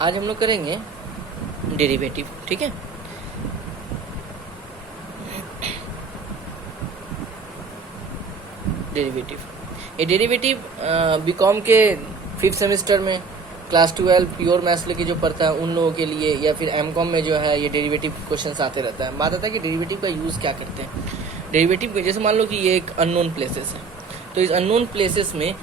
आज हम लोग करेंगे डेरिवेटिव, ठीक है। डेरिवेटिव, ये डेरिवेटिव बीकॉम के 5th सेमेस्टर में क्लास 12 प्योर मैथ्स लेके जो पढ़ता है उन लोगों के लिए, या फिर एमकॉम में जो है ये डेरिवेटिव क्वेश्चंस आते रहता है। बात आता है कि डेरिवेटिव का यूज़ क्या करते हैं। डेरिवेटिव के जैसे मान लो कि ये एक अननोन प्लेसेस है, तो इस अननोन प्लेसेस में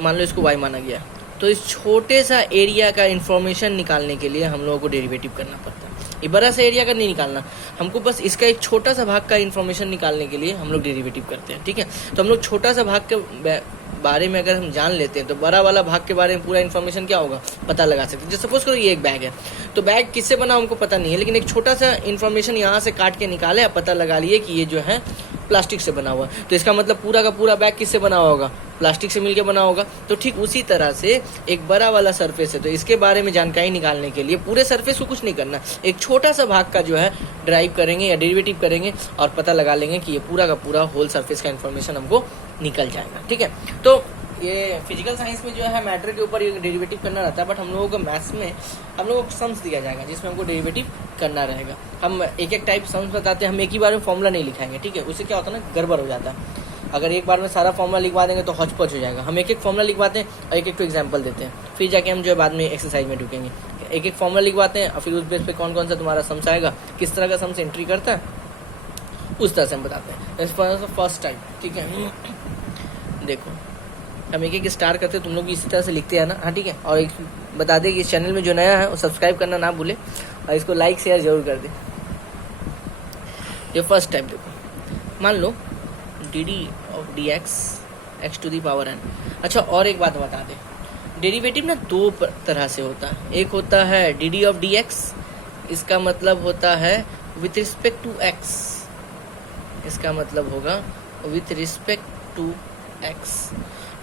मान लो इसको y माना गया, तो इस छोटे सा एरिया का इन्फॉर्मेशन निकालने के लिए हम लोगों को डेरिवेटिव करना पड़ता है। ये बड़ा सा एरिया का नहीं निकालना, हमको बस इसका एक छोटा सा भाग का इन्फॉर्मेशन निकालने के लिए हम लोग डेरिवेटिव करते हैं, ठीक है। तो हम लोग छोटा सा भाग के बारे में अगर हम जान लेते हैं तो बड़ा वाला भाग के बारे में पूरा इन्फॉर्मेशन क्या होगा पता लगा सकते हैं। जैसे सपोज करो ये एक बैग है, तो बैग किससे बना हमको पता नहीं है, लेकिन एक छोटा सा इन्फॉर्मेशन यहाँ से काट के निकाले और पता लगा लिए कि ये जो है प्लास्टिक से बना हुआ, तो इसका मतलब पूरा का पूरा बैग किससे बना होगा, प्लास्टिक से मिलकर बना होगा। तो ठीक उसी तरह से एक बड़ा वाला सरफेस है, तो इसके बारे में जानकारी निकालने के लिए पूरे सरफेस को कुछ नहीं करना, एक छोटा सा भाग का जो है ड्राइव करेंगे या डेरिवेटिव करेंगे और पता लगा लेंगे कि ये पूरा का पूरा होल सरफेस का इन्फॉर्मेशन हमको निकल जाएगा, ठीक है। तो ये फिजिकल साइंस में जो है मैटर के ऊपर ये डेरिवेटिव करना रहता है, बट हम लोगों को मैथ्स में हम लोगों को सम्स दिया जाएगा जिसमें हमको डेरिवेटिव करना रहेगा। हम एक एक टाइप सम्स बताते हैं, हम एक ही बार में फॉर्मूला नहीं लिखाएंगे, ठीक है। उससे क्या होता है ना, गड़बड़ हो जाता है। अगर एक बार में सारा फॉर्मूला लिखवा देंगे तो हौच-पौच हो जाएगा। हम एक एक फॉर्मूला लिखवाते हैं और एक एक एग्जाम्पल देते हैं, फिर जाके हम जो है बाद में एक्सरसाइज में ढुकेंगे। एक एक फॉर्मूला लिखवाते हैं और फिर उस बेस पे कौन कौन सा तुम्हारा सम्स आएगा, किस तरह का सम्स एंट्री करता है, उस तरह से हम बताते हैं। फर्स्ट टाइप, ठीक है। देखो हम एक एक स्टार करते हैं, तुम लोग भी इसी तरह से लिखते हैं ना, हाँ ठीक है। और एक बता दें कि इस चैनल में जो नया है वो सब्सक्राइब करना ना भूले और इसको लाइक शेयर जरूर कर दे। ये फर्स्ट टाइप देखो, मान लो d D of D x to the power n. अच्छा और एक बात बता दें, डेरिवेटिव ना दो तरह से होता है। एक होता है D D of D x, इसका मतलब होता है विथ रिस्पेक्ट टू एक्स, इसका मतलब होगा विथ रिस्पेक्ट टू एक्स।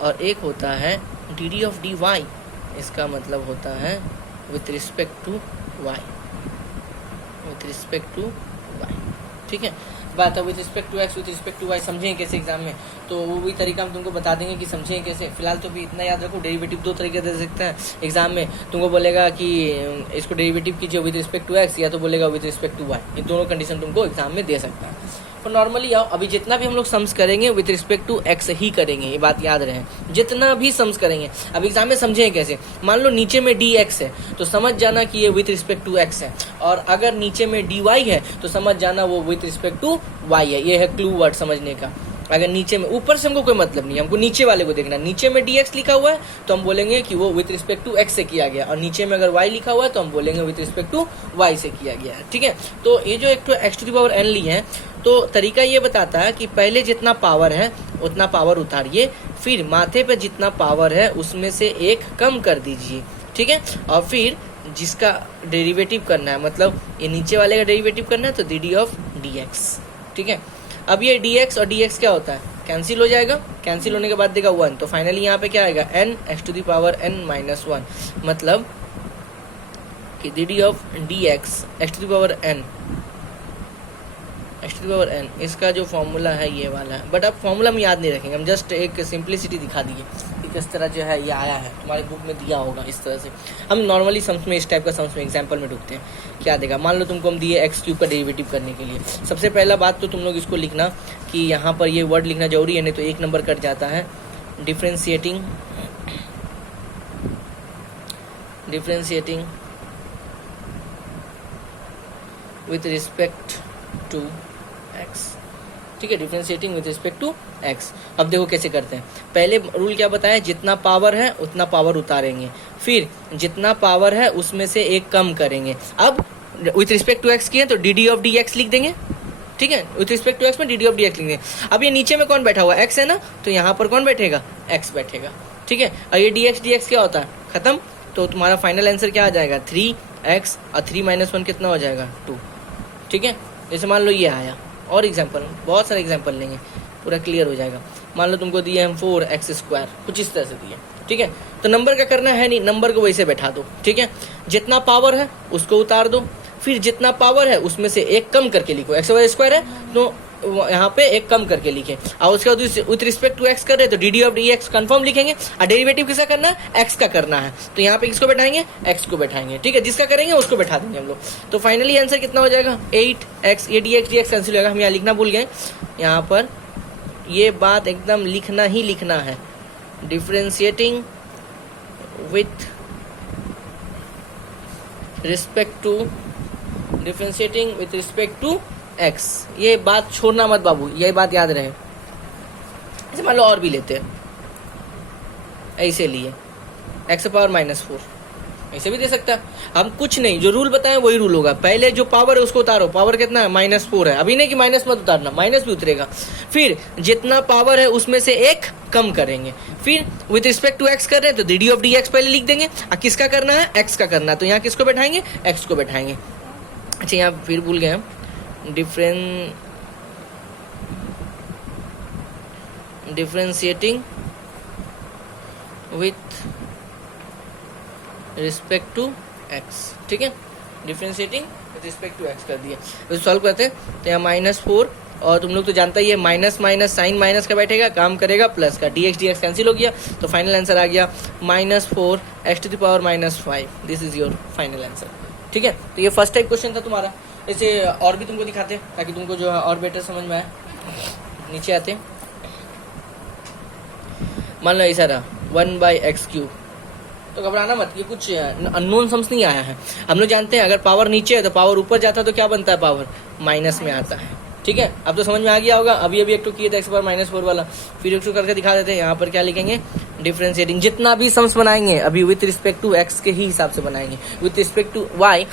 और एक होता है D D of D Y, इसका मतलब होता है with respect to Y, with respect to Y, ठीक है। बात है with respect to X, with respect to Y समझेंगे कैसे एग्जाम में, तो वो भी तरीका हम तुमको बता देंगे कि समझेंगे कैसे। फिलहाल तो भी इतना याद रखो, डेरिवेटिव दो तरीके दे सकते हैं एग्जाम में। तुमको बोलेगा कि इसको डेरिवेटिव कीजिए विथ रिस्पेक्ट टू एक्स, या तो बोलेगा विथ रिस्पेक्ट टू वाई। ये दोनों कंडीशन तुमको एग्जाम में दे सकता है। तो नॉर्मली आओ, अभी जितना भी हम लोग सम्स करेंगे विथ रिस्पेक्ट टू एक्स ही करेंगे, ये बात याद रहे। जितना भी सम्स करेंगे अब एग्जाम में समझेंगे कैसे। मान लो नीचे में डी एक्स है तो समझ जाना कि ये विथ रिस्पेक्ट टू एक्स है, और अगर नीचे में डी वाई है तो समझ जाना वो विथ रिस्पेक्ट टू वाई है। ये है क्लू वर्ड समझने का। अगर नीचे में, ऊपर से हमको कोई मतलब नहीं, हमको नीचे वाले को देखना। नीचे में डी एक्स लिखा हुआ है तो हम बोलेंगे कि वो विथ रिस्पेक्ट टू एक्स से किया गया, और नीचे में अगर वाई लिखा हुआ है तो हम बोलेंगे विथ रिस्पेक्ट टू वाई से किया गया है, ठीक है। तो ये जो एक तो x to the power n ली है, तो तरीका ये बताता है कि पहले जितना पावर है उतना पावर उतारिए, फिर माथे पे जितना पावर है उसमें से एक कम कर दीजिए, ठीक है। और फिर जिसका डेरिवेटिव करना है, मतलब ये नीचे वाले का डेरिवेटिव करना है, तो D D of D x, ठीक है। अब ये dx और dx क्या होता है, कैंसिल हो जाएगा। कैंसिल होने के बाद देगा 1, तो फाइनली यहाँ पे क्या आएगा, n x to the power n minus 1, मतलब कि D D of D X X to the power n, X to the power n, इसका जो फॉर्मूला है ये वाला है। बट अब फॉर्मूला हम याद नहीं रखेंगे, हम जस्ट एक सिंप्लिसिटी दिखा दिए कि किस तरह जो है ये आया है, तुम्हारी बुक में दिया होगा इस तरह से। हम नॉर्मली सम्स में, इस टाइप का सम्स में एग्जाम्पल में ढूंढते हैं। क्या देगा, मान लो तुमको हम दिए एक्स क्यूब का डेरिवेटिव करने के लिए। सबसे पहला बात तो तुम लोग इसको लिखना कि यहाँ पर ये वर्ड लिखना जरूरी है, नहीं तो एक नंबर कट जाता है। Differentiating with respect to X, ठीक है। Differentiating with respect to X. अब देखो कैसे करते हैं। पहले रूल क्या बताया, जितना पावर है उतना पावर उतारेंगे, फिर जितना पावर है उसमें से एक कम करेंगे। अब विथ रिस्पेक्ट टू एक्स किए तो D D of D x लिख देंगे, ठीक है। विथ रिस्पेक्ट टू एक्स में D D of D x लिख देंगे। अब ये नीचे में कौन बैठा हुआ, एक्स है ना, तो यहाँ पर कौन बैठेगा, एक्स बैठेगा, ठीक है। और ये डी एक्स क्या होता है, खत्म। तो तुम्हारा फाइनल आंसर क्या आ जाएगा, 3x, और 3 - 1 कितना हो जाएगा, 2, ठीक है। जैसे मान लो ये आया, और एग्जाम्पल, बहुत सारे एग्जाम्पल लेंगे, पूरा क्लियर हो जाएगा। मान लो तुमको दिए हम 4x², कुछ इस तरह से दिए, ठीक है। तो नंबर का करना है नहीं, नंबर को वैसे बैठा दो, ठीक है। जितना पावर है उसको उतार दो, फिर जितना पावर है उसमें से एक कम करके लिखो। x² है तो यहाँ पे एक कम करके लिखे, और उसके बाद विथ रिस्पेक्ट टू एक्स कर रहे हैं तो D D of D x confirm लिखेंगे, और डेरिवेटिव किसका करना है, एक्स का करना है, तो यहाँ पे किसको बैठाएंगे, एक्स को बैठाएंगे, ठीक है, जिसका करेंगे उसको बैठा देंगे हम लोग। तो फाइनली आंसर कितना हो जाएगा 8x, ये डी एक्स कैंसिल होगा, हम यहाँ लिखना भूल गए, यहाँ पर ये बात एकदम लिखना ही लिखना है, differentiating with respect to X, ये बात छोड़ना मत बाबू, ये बात याद रहे। ऐसे मान लो और भी लेते हैं, ऐसे लिए एक्स पावर -4, ऐसे भी दे सकता है, हम कुछ नहीं, जो रूल बताएं वही रूल होगा, पहले जो पावर है उसको उतारो, पावर कितना है -4 है, अभी नहीं कि माइनस मत उतारना, माइनस भी उतरेगा, फिर जितना पावर है उसमें से एक कम करेंगे, फिर विथ रिस्पेक्ट टू एक्स कर रहे हैं तो डी ऑफ डी एक्स पहले लिख देंगे, और किसका करना है, एक्स का करना है, तो यहाँ किसको बैठाएंगे, एक्स को बैठाएंगे। अच्छा यहाँ फिर भूल गए हम, differentiating with respect to X, ठीक है, differentiating with respect to X कर दिए, तो सॉल्व करते हैं, तो यहाँ -4, और तुम लोग तो जानता ही है माइनस माइनस साइन माइनस का बैठेगा, काम करेगा प्लस का, डी एक्स कैंसिल हो गया, तो फाइनल आंसर आ गया -4x⁻⁵, this is your final answer, ठीक है। तो ये फर्स्ट टाइप क्वेश्चन था तुम्हारा, इसे और भी तुमको दिखाते हैं ताकि तुमको जो है और बेटर समझ में आए। नीचे आते, मान लो ऐसा रहा 1/x³, तो घबराना मत, ये कुछ अननोन सम्स नहीं आया है, हम लोग जानते हैं अगर पावर नीचे है तो पावर ऊपर जाता है तो क्या बनता है, पावर माइनस में आता है, ठीक है। अब तो समझ में आ गया होगा, अभी एक तो किए थे x⁻⁻4 वाला, फिर एक करके दिखा देते हैं, यहाँ पर क्या लिखेंगे, डिफरेंशिएटिंग, जितना भी सम्स बनाएंगे अभी विथ रिस्पेक्ट टू एक्स के ही हिसाब से बनाएंगे, with respect to Y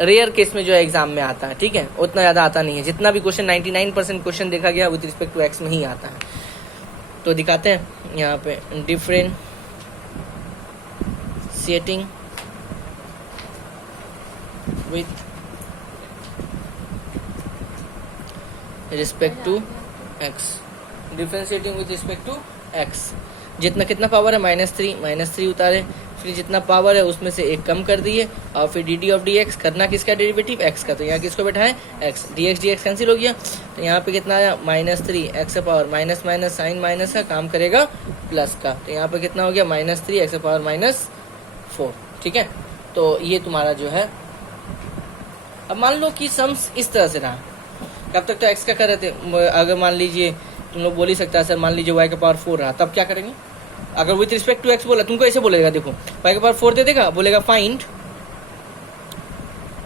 rare case में जो है एग्जाम में आता है, ठीक है, उतना ज़्यादा आता नहीं है, जितना भी क्वेश्चन 99% क्वेश्चन देखा गया विथ रिस्पेक्ट टू एक्स में ही आता है। तो दिखाते हैं यहाँ पे, differentiating with respect to X, differentiating with respect to X, जितना कितना पावर है -3 उतारे, फिर जितना पावर है उसमें से एक कम कर दिए, और फिर डी ऑफ डी एक्स करना किसका डेरिवेटिव, एक्स का, तो यहाँ किसको बैठा है, एक्स, डी एक्स कैंसिल हो गया, तो यहाँ पे कितना आया -3 X power minus minus sign minus का काम करेगा प्लस का, तो यहाँ पे कितना हो गया -3 एक्स पावर -4, ठीक है। तो ये तुम्हारा जो है, अब मान लो कि सम्स इस तरह से रहा, कब तक तो एक्स का कर रहे थे, अगर मान लीजिए तुम लोग बोल ही सकता है सर, मान लीजिए y का पावर 4 रहा, तब क्या करेंगे, अगर विथ रिस्पेक्ट टू एक्स बोला तुमको ऐसे बोलेगा, देखो y का पावर 4 दे देगा, बोलेगा find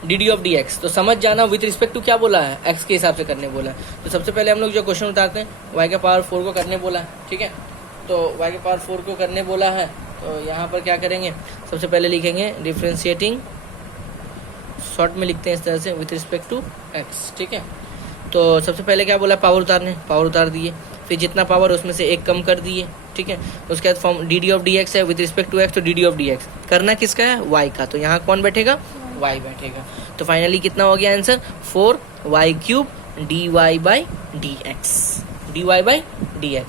D of D x, तो समझ जाना विथ रिस्पेक्ट टू क्या बोला है, एक्स के हिसाब से करने बोला है। तो सबसे पहले हम लोग जो क्वेश्चन उतारते हैं, y का पावर 4 को करने बोला है, ठीक है, तो y का पावर 4 को करने बोला है, तो यहाँ पर क्या करेंगे, सबसे पहले लिखेंगे डिफरेंशिएटिंग, शॉर्ट में लिखते हैं इस तरह से, विथ रिस्पेक्ट टू एक्स, ठीक है। तो सबसे पहले क्या बोला, पावर उतारने, पावर उतार दिए, फिर जितना पावर उसमें से एक कम कर दिए, ठीक है। उसके बाद form D of D x है विथ रिस्पेक्ट टू एक्स, तो डी ऑफ डी एक्स करना किसका है, वाई का, तो यहाँ कौन बैठेगा, वाई बैठेगा, तो फाइनली कितना हो गया आंसर, 4y³ dy/dx,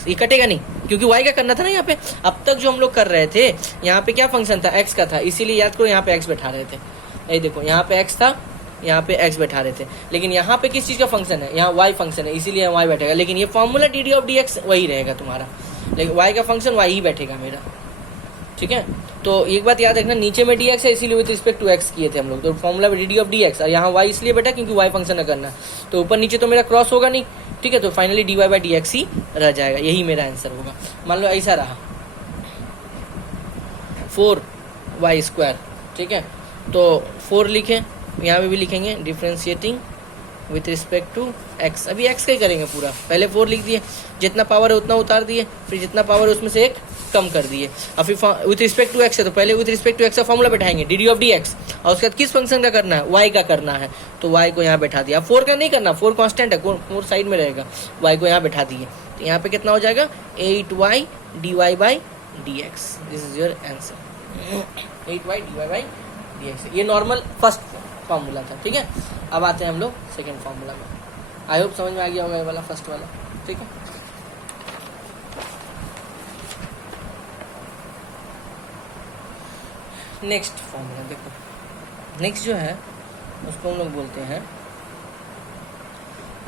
ये कटेगा नहीं क्योंकि y का करना था ना यहाँ पे, अब तक जो हम लोग कर रहे थे यहाँ पे क्या फंक्शन था, x का था, इसीलिए याद करो यहाँ पे x बैठा रहे थे, ये देखो यहाँ पे x था, यहाँ पे x बैठा रहे थे, लेकिन यहाँ पे किस चीज़ का फंक्शन है, यहाँ y फंक्शन है, इसीलिए y बैठेगा, लेकिन ये formula D of D x वही रहेगा तुम्हारा, लेकिन y का फंक्शन y ही बैठेगा मेरा, ठीक है। तो एक बात याद रखना, नीचे में dx है इसीलिए विथ रिस्पेक्ट टू x किए थे हम लोग, तो फॉर्मूला में डी ऑफ डी एक्स, और यहाँ y इसलिए बैठा क्योंकि y फंक्शन है करना, तो ऊपर नीचे तो मेरा क्रॉस होगा नहीं, ठीक है, तो फाइनली dy/dx ही रह जाएगा, यही मेरा आंसर होगा। मान लो ऐसा रहा 4y², ठीक है, तो 4 लिखें, यहाँ पे भी लिखेंगे differentiating with respect to X, अभी एक्स का ही करेंगे पूरा, पहले 4 लिख दिए, जितना पावर है उतना उतार दिए, फिर जितना पावर है उसमें से एक कम कर दिए, और फिर विथ रिस्पेक्ट टू एक्स है तो पहले विथ रिस्पेक्ट टू एक्स का फॉर्मूला बैठाएंगे डी ऑफ डी एक्स, और उसके बाद किस फंक्शन का करना है, वाई का करना है, तो वाई को यहाँ बैठा दिया, 4 का नहीं करना, 4 कांस्टेंट है, 4 साइड में रहेगा, वाई को यहाँ बैठा दिए, तो यहाँ पे कितना हो जाएगा 8y dy/dx, this is your answer, 8y dy/dx, ये नॉर्मल फर्स्ट फॉर्मूला था, ठीक है। अब आते हैं हम लोग सेकेंड फॉर्मूला में, आई होप समझ में आ गया होगा ये वाला फर्स्ट वाला, ठीक है। नेक्स्ट फॉर्मूला देखो, नेक्स्ट जो है उसको हम लोग बोलते हैं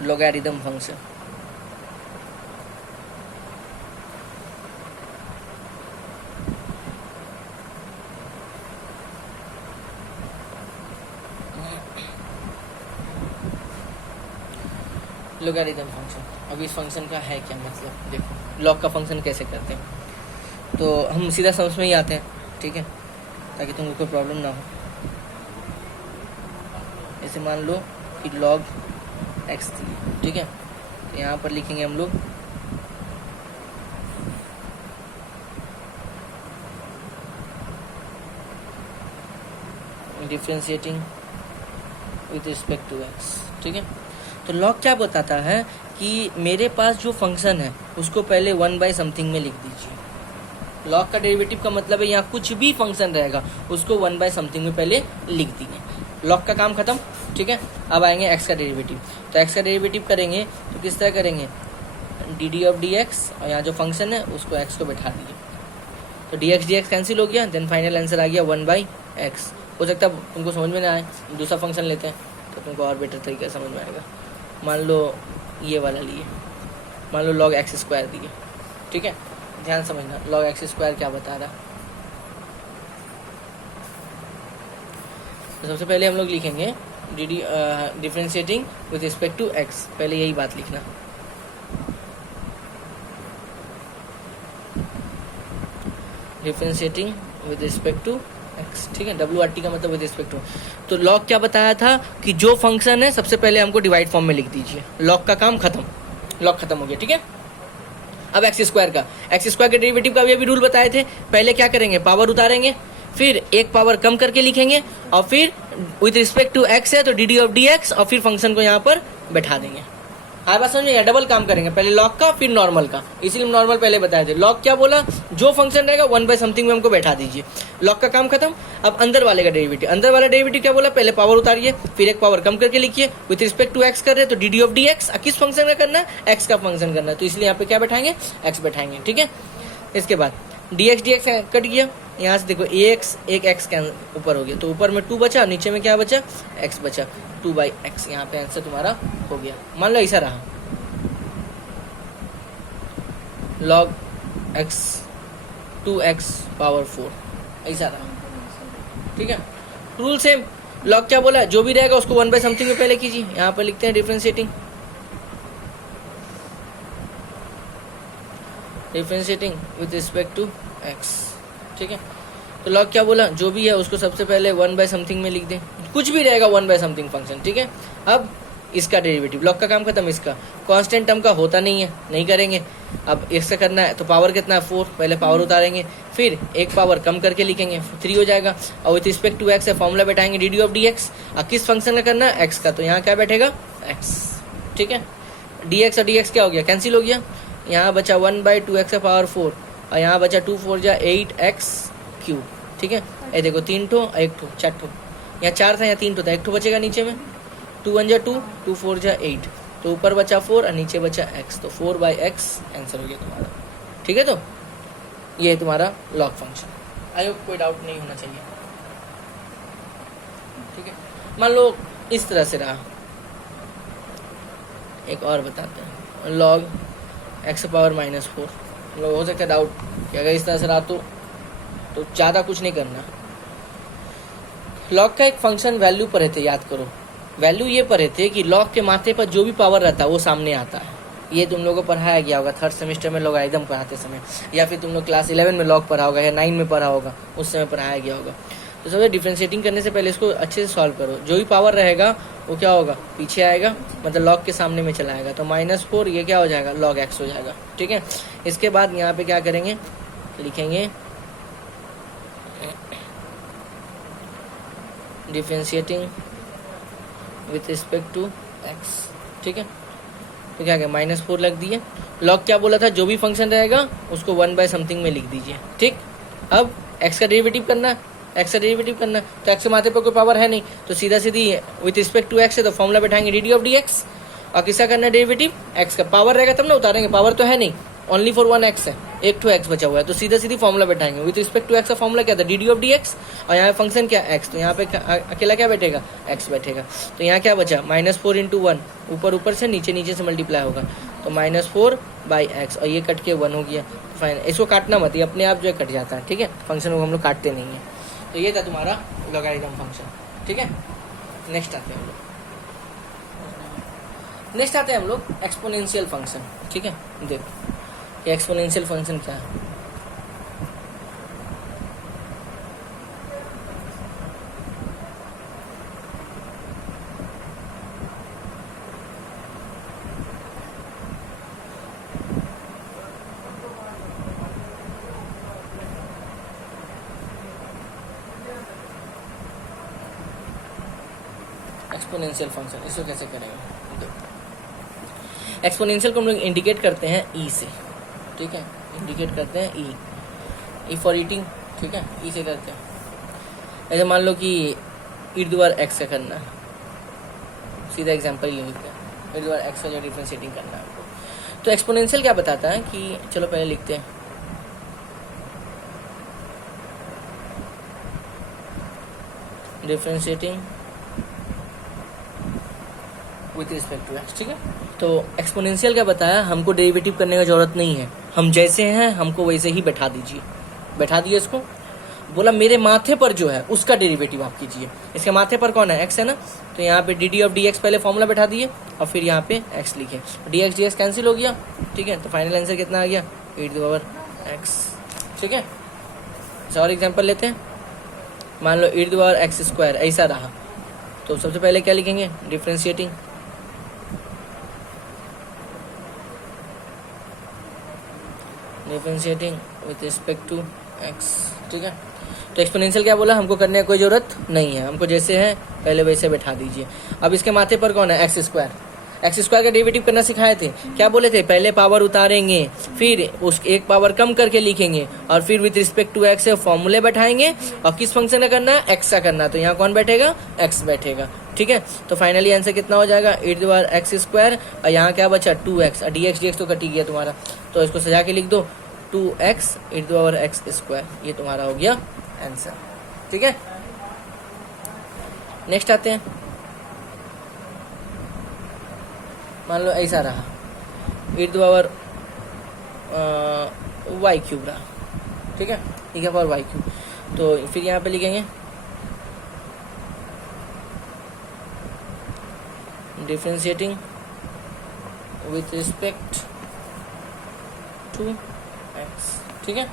लोगैरिथम फंक्शन, लोगरिथम फंक्शन। अब इस फंक्शन का है क्या मतलब, देखो लॉग का फंक्शन कैसे करते हैं, तो हम सीधा समझ में ही आते हैं, ठीक है, ताकि तुमको कोई प्रॉब्लम ना हो। ऐसे मान लो कि log x थी, ठीक है, तो यहाँ पर लिखेंगे हम लोग differentiating with respect to x, ठीक है। तो log क्या बताता है कि मेरे पास जो फंक्शन है उसको पहले 1/समथिंग में लिख दीजिए। log का डेरिवेटिव का मतलब है यहाँ कुछ भी फंक्शन रहेगा उसको 1/समथिंग में पहले लिख दिए। log का काम खत्म, ठीक है। अब आएंगे x का डेरिवेटिव, तो x का डेरिवेटिव करेंगे तो किस तरह करेंगे, dd ऑफ dx, और यहाँ जो फंक्शन है उसको x को बैठा दिए, तो dx dx कैंसिल हो गया, देन फाइनल आंसर आ गया 1/x। हो सकता है तुमको समझ में ना आए, दूसरा फंक्शन लेते हैं तो तुमको और बेटर तरीके से समझ में आएगा। मान लो ये वाला लिए, मान लो log x स्क्वायर दिए, ठीक है, ध्यान समझना log x स्क्वायर क्या बता रहा। तो सबसे पहले हम लोग लिखेंगे differentiating with respect to x, पहले यही बात लिखना। Differentiating with respect to x, ठीक है, WRT का मतलब विद रिस्पेक्ट टू। तो log क्या बताया था कि जो फंक्शन है सबसे पहले हमको डिवाइड फॉर्म में लिख दीजिए, log का काम खत्म, log खत्म हो गया, ठीक है। अब x स्क्वायर के डेरिवेटिव का भी अभी रूल बताए थे, पहले क्या करेंगे, पावर उतारेंगे, फिर एक पावर कम करके लिखेंगे, और फिर विथ रिस्पेक्ट टू x है तो dd ऑफ dx, और फिर फंक्शन को यहाँ पर बैठा देंगे। आप बात समझिए, डबल काम करेंगे, पहले लॉग का फिर नॉर्मल का, इसीलिए नॉर्मल पहले बताए थे। लॉग क्या बोला, जो फंक्शन रहेगा 1/समथिंग में हमको बैठा दीजिए, लॉग का काम खत्म। अब अंदर वाले का डेरिवेटिव, अंदर वाला डेरिवेटिव क्या बोला, पहले पावर उतारिए, फिर एक पावर कम करके लिखिए, विथ रिस्पेक्ट टू x कर रहे तो dd ऑफ dx, किस फंक्शन का करना है, x का फंक्शन करना है, तो इसलिए यहाँ पे क्या बैठाएंगे, x बैठाएंगे, ठीक है। इसके बाद dx dx कट गया, यहाँ से देखो ax एक x के ऊपर हो गया, तो ऊपर में 2 बचा, नीचे में क्या बचा, x बचा, 2/x, यहाँ पे आंसर तुम्हारा हो गया। मान लो ऐसा रहा log x 2x पावर 4, ऐसा रहा, ठीक है। रूल सेम, log क्या बोला, जो भी रहेगा उसको 1/समथिंग में पहले कीजिए, यहाँ पर लिखते हैं differentiating with respect to x, ठीक है। तो log क्या बोला, जो भी है उसको सबसे पहले 1/समथिंग में लिख दें, कुछ भी रहेगा 1/समथिंग फंक्शन, ठीक है। अब इसका डेरिवेटिव, log का काम खत्म, इसका कांस्टेंट टर्म का होता नहीं है, नहीं करेंगे। अब इससे करना है तो पावर कितना है 4, पहले पावर उतारेंगे, फिर एक पावर कम करके लिखेंगे, 3 हो जाएगा, और विथ रिस्पेक्ट टू x है फॉर्मूला बैठाएंगे dd ऑफ dx, अब किस फंक्शन का करना है, x का, तो यहाँ क्या बैठेगा, x, ठीक है। dx और dx क्या हो गया, कैंसिल हो गया, यहाँ बचा 1/2x पावर 4, और यहाँ बचा 2 4 जा 8x क्यूब, ठीक है। ये देखो 3 ठो 1 ठो 4 ठो, यहाँ 4 था, यहाँ 3 ठो था, 1 ठो बचेगा नीचे में, 2 1 जा 2, 2 4 जा 8, तो ऊपर बचा 4 और नीचे बचा x, तो 4/x आंसर हो गया तुम्हारा, ठीक है। तो ये है तुम्हारा log फंक्शन, आई होप कोई डाउट नहीं होना चाहिए, ठीक है। मान लो इस तरह से रहा, एक और बताते हैं, log x पावर -4, हो सकता है डाउट कि अगर इस तरह से रहा तो ज़्यादा कुछ नहीं करना। log का एक फंक्शन वैल्यू पर रहते, याद करो, वैल्यू ये पढ़े थे कि log के माथे पर जो भी पावर रहता है वो सामने आता है। ये तुम लोगों को पढ़ाया गया होगा 3rd सेमेस्टर में लॉगरिथम पढ़ाते समय, या फिर तुम लोग क्लास 11 में log पढ़ा होगा, या 9 में पढ़ा होगा, उस समय पढ़ाया गया होगा। तो सबसे डिफ्रेंशिएटिंग करने से पहले इसको अच्छे से सॉल्व करो, जो भी पावर रहेगा वो क्या होगा, पीछे आएगा, मतलब log के सामने में चला आएगा, तो -4 ये क्या हो जाएगा, log x हो जाएगा, ठीक है। इसके बाद यहाँ पे क्या करेंगे, लिखेंगे differentiating with respect to x, ठीक है। तो क्या क्या -4 लग दिए, log क्या बोला था, जो भी फंक्शन रहेगा उसको 1/समथिंग में लिख दीजिए, ठीक। अब x का डेरिवेटिव करना है, x का डेरिवेटिव करना है, तो x के माथे पर कोई पावर है नहीं, तो सीधा सीधी विथ रिस्पेक्ट टू x है तो फॉर्मूला बैठाएंगे dd ऑफ dx, और किसका करना है डेरिवेटिव, x का, पावर रहेगा तब ना उतारेंगे, पावर तो है नहीं, ओनली फॉर 1x है, 1 ठो x बचा हुआ है, तो सीधा सीधी फॉर्मूला बैठाएंगे, विथ रिस्पेक्ट टू x का फॉर्मूला क्या था, dd ऑफ dx, और यहाँ फंक्शन क्या x, तो यहाँ पे अकेला क्या बैठेगा, x बैठेगा, तो यहाँ क्या बचा -4 × 1, ऊपर से नीचे से मल्टीप्लाई होगा, तो -4/x, और ये कट के 1 हो गया, फाइन। इसको काटना मत, ये अपने आप जो है कट जाता है, ठीक है, फंक्शन को हम लोग काटते नहीं है। तो ये था तुम्हारा लॉगरिथम फंक्शन, ठीक है। नेक्स्ट आते हैं हम लोग, नेक्स्ट आते हैं हम लोग एक्सपोनेंशियल फंक्शन। ठीक है, देखो ये एक्सपोनेंशियल फंक्शन क्या है। एक्सपोनेंशियल फंक्शन इसको कैसे करेंगे, देखो एक्सपोनेंशियल को हम लोग इंडिकेट करते हैं ई से। ठीक है, इंडिकेट करते हैं ई फॉर ईटिंग। ठीक है, ई से करते हैं। ऐसे मान लो कि e⁻x का करना है, सीधा एग्जांपल ही लिखते हैं, e⁻x का जो डिफरेंशिएटिंग करना है आपको। तो एक्सपोनेंशियल क्या बताता है कि चलो पहले लिखते हैं differentiating with respect to X. ठीक है, तो एक्सपोनेंशियल क्या बताया, हमको डेरिवेटिव करने की जरूरत नहीं है, हम जैसे हैं हमको वैसे ही बैठा दीजिए। बैठा दिए इसको, बोला मेरे माथे पर जो है उसका डेरिवेटिव आप कीजिए। इसके माथे पर कौन है, एक्स है ना, तो यहाँ पे D D of D x पहले फॉर्मूला बैठा दिए और फिर यहाँ पे एक्स लिखे, डी एक्स कैंसिल हो गया। ठीक है, तो फाइनल आंसर कितना आ गया, e⁻x। ठीक है, और एग्जाम्पल लेते हैं, मान लो e⁻x² ऐसा रहा, तो सबसे पहले क्या लिखेंगे, differentiating with respect to X. ठीक है, तो एक्सपोनेंशियल क्या बोला, हमको करने की कोई जरूरत नहीं है, हमको जैसे है पहले वैसे बैठा दीजिए। अब इसके माथे पर कौन है, x² का डेरिवेटिव करना सिखाए थे, क्या बोले थे, पहले पावर उतारेंगे, फिर उस एक पावर कम करके लिखेंगे और फिर विथ रिस्पेक्ट टू एक्स फॉर्मूले बैठाएंगे। और किस फंक्शन का करना है, एक्स का करना है, तो यहाँ कौन बैठेगा, एक्स बैठेगा। ठीक है, तो फाइनली आंसर कितना हो जाएगा, e⁻x², और यहाँ क्या बचा 2x, और dx तो कटी गया तुम्हारा, तो इसको सजा के लिख दो 2x e⁻x², ये तुम्हारा हो गया आंसर। ठीक है, नेक्स्ट आते हैं, मान लो ऐसा रहा e⁻y³ रहा। ठीक है, e⁻y³, तो फिर यहाँ पे लिखेंगे differentiating with respect to X. ठीक है,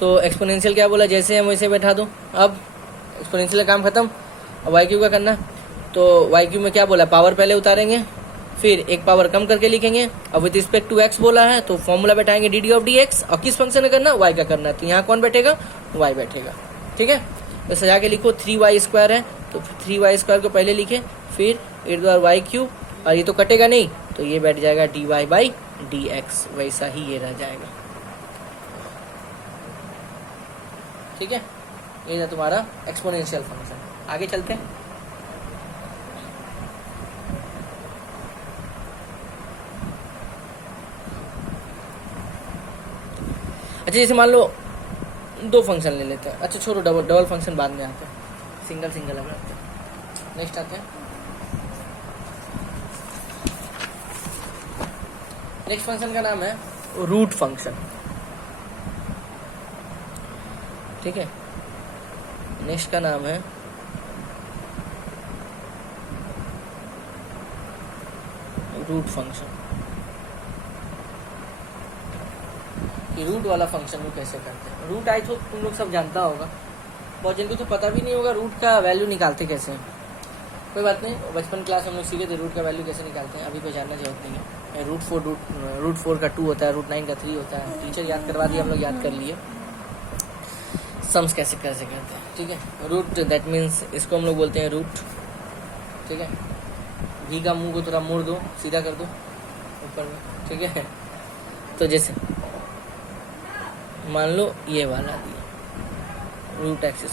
तो एक्सपोनेंशियल क्या बोला, जैसे हम वैसे बैठा दो। अब एक्सपोनेंशियल का काम खत्म, अब y³ का करना, तो y³ में क्या बोला, पावर पहले उतारेंगे, फिर एक पावर कम करके लिखेंगे, अब विथ रिस्पेक्ट टू एक्स बोला है तो फॉर्मूला बैठाएंगे d D of D x, और किस फंक्शन का करना, y का करना है, तो यहाँ कौन बैठेगा, y बैठेगा। ठीक है, तो सजा के लिखो 3y² है, तो 3y² को पहले लिखे, फिर e⁻y³, और ये तो कटेगा नहीं, तो ये बैठ जाएगा dy/dx, वैसा ही ये रह जाएगा। ठीक है, ये था तुम्हारा एक्सपोनेंशियल फंक्शन। आगे चलते हैं, अच्छा जैसे मान लो दो फंक्शन ले लेते हैं, अच्छा छोड़ो, डबल फंक्शन बाद में आते हैं, सिंगल अब आते हैं। नेक्स्ट आते हैं, नेक्स्ट फंक्शन का नाम है रूट फंक्शन। ठीक है, नेक्स्ट का नाम है रूट फंक्शन। कि रूट वाला फंक्शन को कैसे करते हैं, रूट आई तो तुम लोग सब जानता होगा, बहुत जिनको तो पता भी नहीं होगा रूट का वैल्यू निकालते कैसे हैं। कोई बात नहीं, बचपन क्लास हम लोग सीखे थे रूट का वैल्यू कैसे निकालते हैं, अभी कोई जानना जरूरत नहीं है। रूट 4 का 2 होता है, रूट 9 का 3 होता है, टीचर याद करवा दिए, हम लोग याद कर लिए। सम्स कैसे करते हैं, ठीक है, रूट दैट मीन्स इसको हम लोग बोलते हैं रूट। ठीक है, भी का मुंह को थोड़ा मोड़ दो, सीधा कर दो ऊपर में। ठीक है, तो जैसे मान लो ये वाला दिया रूट x²,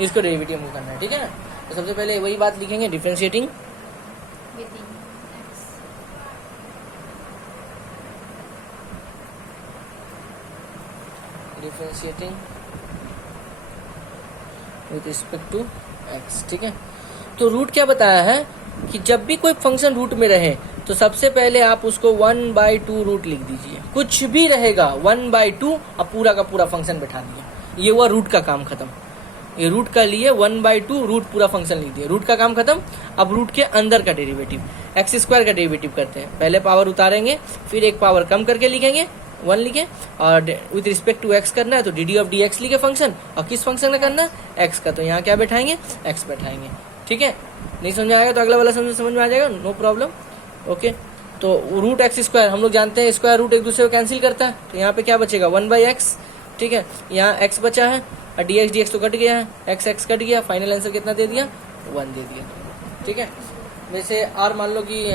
इसको डेरिवेटिव मूव करना है। ठीक है ना, तो सबसे पहले वही बात लिखेंगे, differentiating with respect to x। ठीक है, तो रूट क्या बताया है कि जब भी कोई फंक्शन रूट में रहे तो सबसे पहले आप उसको 1/2 रूट लिख दीजिए, कुछ भी रहेगा 1/2 और पूरा का पूरा फंक्शन बैठा दिया, ये हुआ रूट का काम खत्म। ये रूट का लिए 1/2 रूट पूरा फंक्शन लिख दिया, रूट का काम खत्म। अब रूट के अंदर का डेरिवेटिव एक्स स्क्वायर का डेरिवेटिव करते हैं। पहले पावर उतारेंगे, फिर एक पावर कम करके लिखेंगे, 1 लिखे, और विथ रिस्पेक्ट टू एक्स करना है तो D D of D x लिखे फंक्शन, और किस फंक्शन का करना है, एक्स का, तो यहाँ क्या बैठाएंगे, एक्स बैठाएंगे। ठीक है, नहीं समझ आएगा तो अगला वाला समझ में आ जाएगा, नो प्रॉब्लम। ओके, तो रूट एक्स स्क्वायर हम लोग जानते हैं स्क्वायर रूट एक दूसरे को कैंसिल करता है, तो यहाँ पे क्या बचेगा 1/x। ठीक है, यहाँ x बचा है और dx तो कट गया है, x कट गया, फाइनल आंसर कितना दे दिया, 1 दे दिया। ठीक है, वैसे और मान लो कि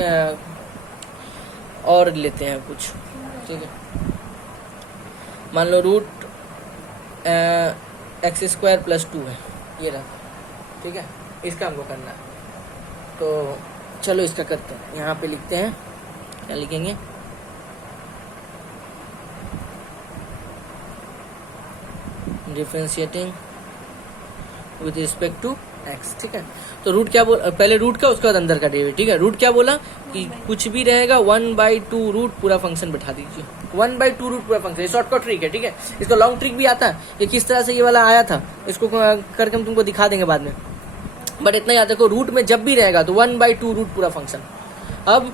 और लेते हैं कुछ। ठीक है, मान लो रूट एक्स स्क्वायर प्लस 2 है, ये रहा। ठीक है, इसका हमको करना है, तो चलो इसका करते हैं। यहाँ पे लिखते हैं, क्या लिखेंगे, differentiating with respect to X. ठीक है, तो रूट क्या बोल, पहले रूट का उसके बाद अंदर का डेरिवेटिव। ठीक है, रूट क्या बोला कि कुछ भी रहेगा 1/2 रूट पूरा फंक्शन बैठा दीजिए, 1/2 रूट पूरा फंक्शन। ये शॉर्टकट ट्रिक है। ठीक है, इसका लॉन्ग ट्रिक भी आता है, ये किस तरह से ये वाला आया था, इसको करके हम तुमको दिखा देंगे बाद में, बट इतना याद रखो, रूट में जब भी रहेगा तो 1/2 रूट पूरा फंक्शन। अब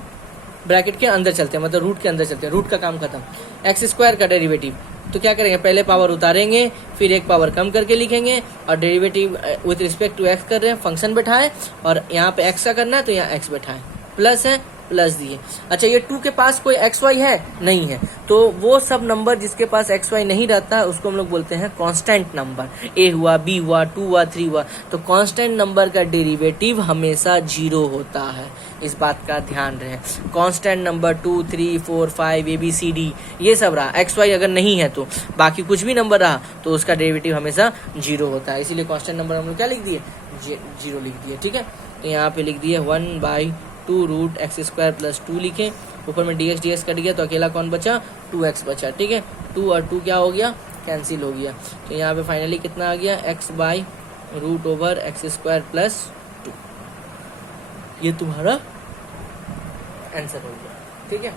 ब्रैकेट के अंदर चलते हैं, मतलब रूट के अंदर चलते हैं, रूट का काम खत्म। एक्स स्क्वायर का डेरिवेटिव तो क्या करेंगे, पहले पावर उतारेंगे, फिर एक पावर कम करके लिखेंगे, और derivative with respect to X कर रहे हैं, फंक्शन बैठाए, और यहाँ पे एक्स का करना है तो यहाँ एक्स बैठाए, प्लस है, प्लस दिए। अच्छा, ये 2 के पास कोई एक्स वाई है, नहीं है, तो वो सब नंबर जिसके पास एक्स वाई नहीं रहता है उसको हम लोग बोलते हैं कांस्टेंट नंबर। ए हुआ, बी हुआ, 2 हुआ, 3 हुआ, तो कांस्टेंट नंबर का डेरिवेटिव हमेशा 0 होता है, इस बात का ध्यान रहे। कांस्टेंट नंबर 2, 3, 4, 5 ABCD ये सब रहा, एक्स वाई अगर नहीं है तो बाकी कुछ भी नंबर रहा तो उसका डेरिवेटिव हमेशा 0 होता है, इसीलिए कांस्टेंट नंबर हम लोग क्या लिख दिए, 0 लिख दिए। ठीक है, तो यहाँ पे लिख दिए 1/2 रूट एक्स स्क्वायर प्लस 2 लिखे, ऊपर में dx कट गया तो अकेला कौन बचा, 2x बचा। ठीक है, 2 और 2 क्या हो गया, कैंसिल हो गया, तो यहाँ पे फाइनली कितना आ गया, x/√x² प्लस 2, ये तुम्हारा आंसर हो गया। ठीक है।